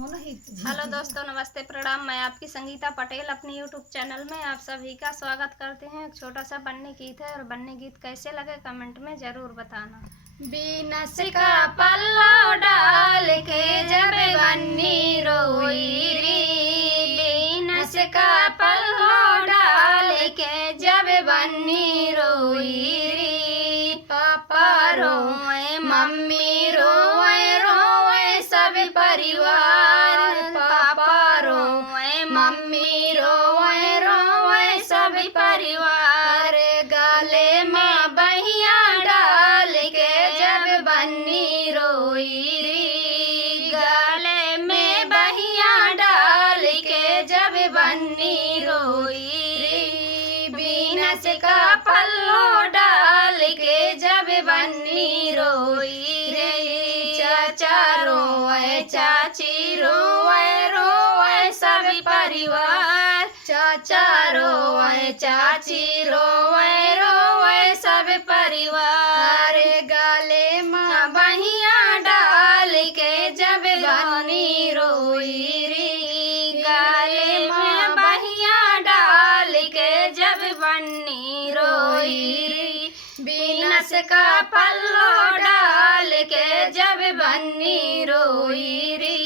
Hello दोस्तों, नमस्ते, प्रणाम। मैं आपकी संगीता पटेल अपने यूट्यूब चैनल में आप सभी का स्वागत करते हैं। एक छोटा सा बन्नी गीत है और बन्नी गीत कैसे लगे कमेंट में ज़रूर बताना। बीनस का पल्लो डाल के जब बन्नी रोई री, बीनस का पल्लो डाल के जब बन्नी रोई री। पापा रोए, मम्मी रोए, रोए सब परिवार। पापा रोए, मम्मी रोए, रोए सब परिवार। गाले में बहिया डाल के जब बन्नी रोई री, गाले में बहिया डाल के जब बन्नी रोई री। बीनस का पल्लो डाल के जब बन्नी रोई रे। चाचा रोए, चाची रोए, रोए सब परिवार। चाचा रोए, चाची रोए, रोए सब परिवार। गाले में बहिया डाल के जब बन्नी रोई री, गाले में बहिया डाल के जब बन्नी रोई री। बीनस का पल्लो डाल के जब बन्नी रोई री।